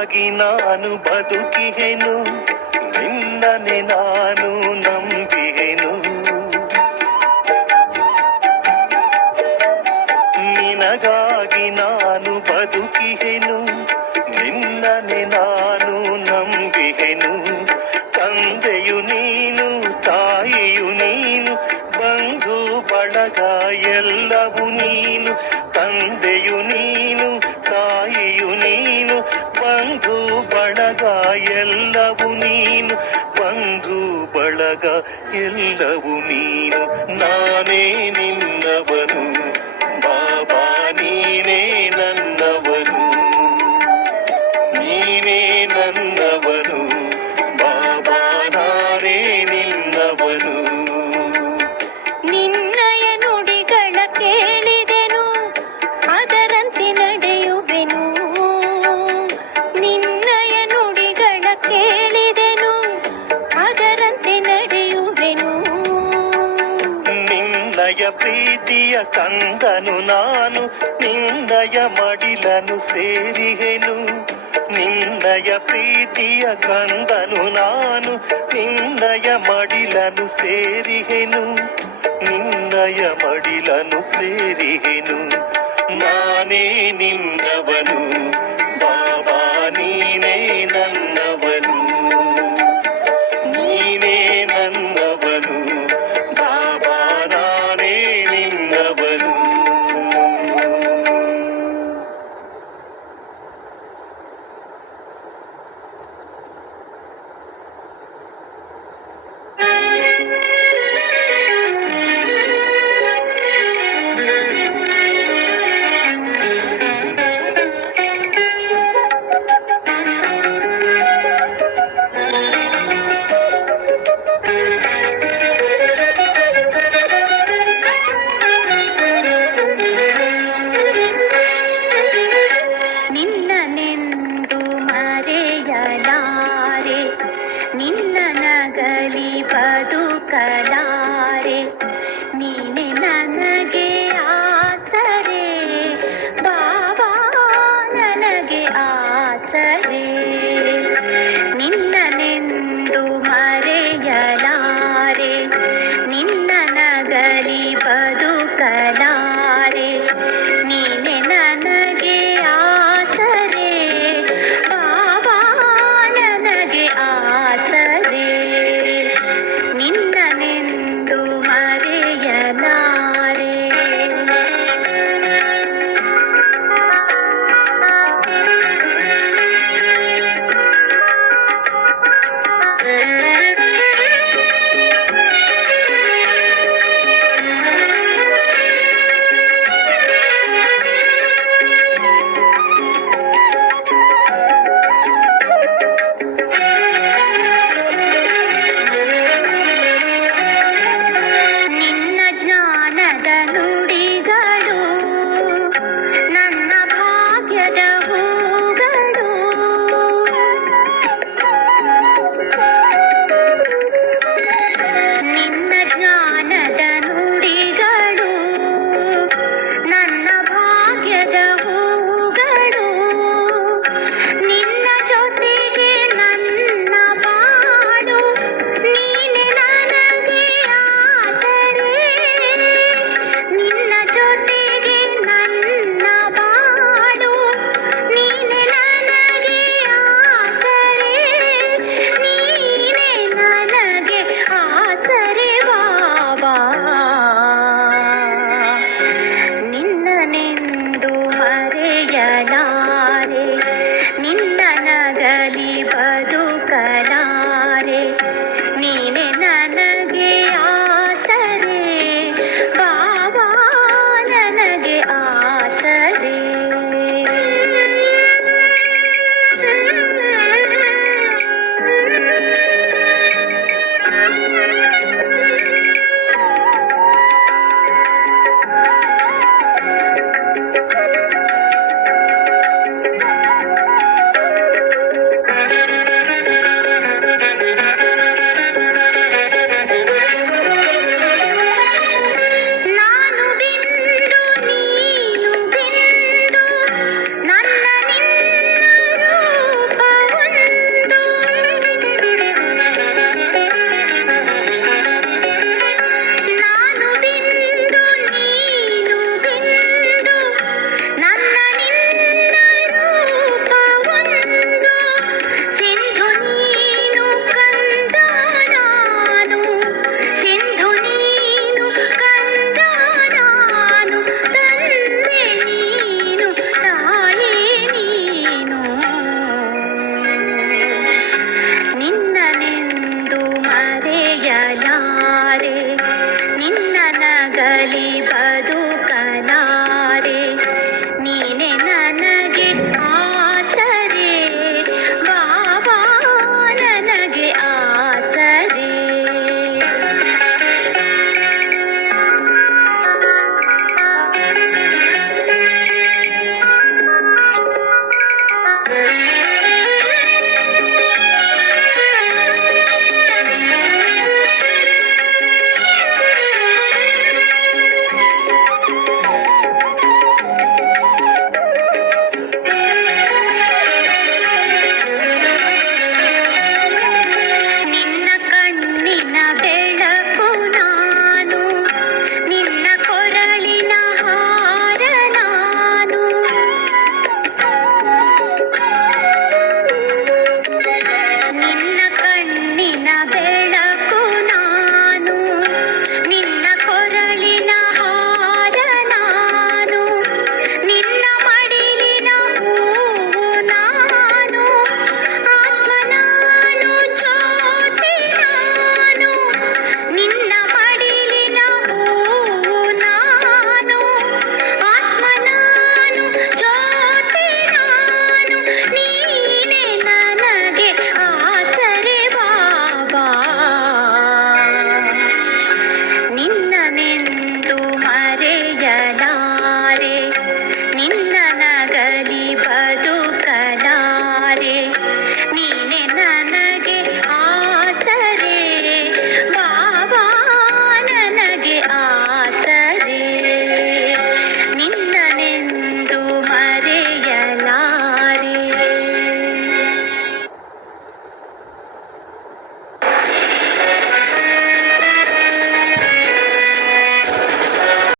ನಿನಗಾಗಿ ನಾನು ಬದುಕಿಹೆನು, ನಿನ್ನನೆ ನಾನು ನಂಬಿಹೆನು. ನಿನಗಾಗಿ ನಾನು ಬದುಕಿಹೆನು, ನಿನ್ನನೆ ನಾನು ನಂಬಿಹೆನು. ತಂದೆಯು ನೀನು, ತಾಯಿಯು ನೀನು, ಬಂಧು ಬಳಗ ಎಲ್ಲವೂ ನೀನು. ತಂದೆಯು ನೀನು, ತಾಯಿಯು ನೀನು, ಬಂಧು ಬಳಗ ಎಲ್ಲವೂ ನೀನು. ಬಂಧು ಬಳಗ ಎಲ್ಲವೂ ನೀನು. ನಾನೇ ನಿನ್ನವನು ಬಾಬಾ, ನೀನೇ ನನ್ನವನು, ನೀನೇ ನನ್ನವನು ಬಾಬಾ, ನಾನೇ ನಿನ್ನವನು. ನಿನ್ನಯ ನುಡಿಗಳ ಕೇಳಿದೆನು, ಅದರಂತೆ ನಡೆಯುವೆನು. ನಿನ್ನಯ ನುಡಿಗಳ ಕೇಳಿದೆನು, ಅದರಂತೆ ನಡೆಯುವೆನು. ನಿನ್ನಯ ಪ್ರೀತಿಯ ಕಂದನು ನಾನು, ನಿನ್ನಯ ಮಡಿಲನು ಸೇರಿಹೆನು. ನಿನ್ನಯ ಪ್ರೀತಿಯ ಕಂದನು ನಾನು, ನಿನ್ನಯ ಮಡಿಲನು ಸೇರಿಹೆನು. ನಿನ್ನಯ ಮಡಿಲನು ಸೇರಿಹೆನು. ನಾನೇ ನಿನ್ನವನು ಬಾಬಾ, ನೀನೇ ನನ್ನವನು, ನೀನೇ ನನ್ನವನು ಬಾಬಾ, ನಾನೇ ನಿನ್ನವನು. ನಿನ್ನನೆಂದು ಮರೆಯಲಾರೆ, ನಿನ್ನ ನಗಲಿ ಬದುಕಲಾರೆ. ನೀನೆ ನನಗೆ ಆಸರೆ ಬಾಬಾ, ನನಗೆ ಆಸರೆ.